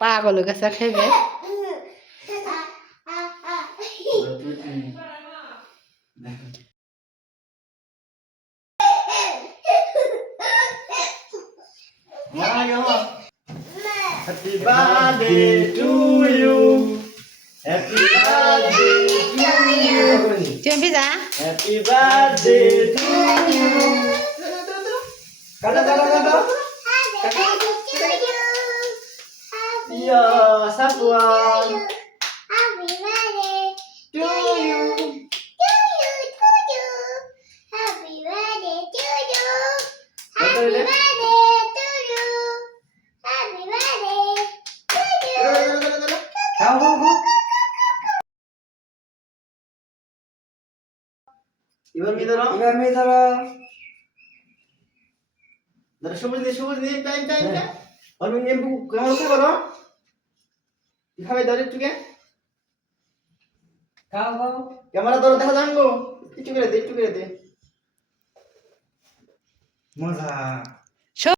পাগল হয়ে গেছে খেবে Happy birthday to you. Happy birthday to you. তুমি যা Happy birthday to you. Kata. Ya, Safwan. Happy birthday To you. Happy birthday to you. Happy Happy birthday. birthday to you. Happy birthday to you. Kau. এবার মেয়ে ধরো ধরো সবুজ দিয়ে time আর তুমি এমবু কেমন করে করো কিভাবে ধরে একটুকে ক্যামেরা ধরো দেখা যাঙ্গো একটু করে দে মজা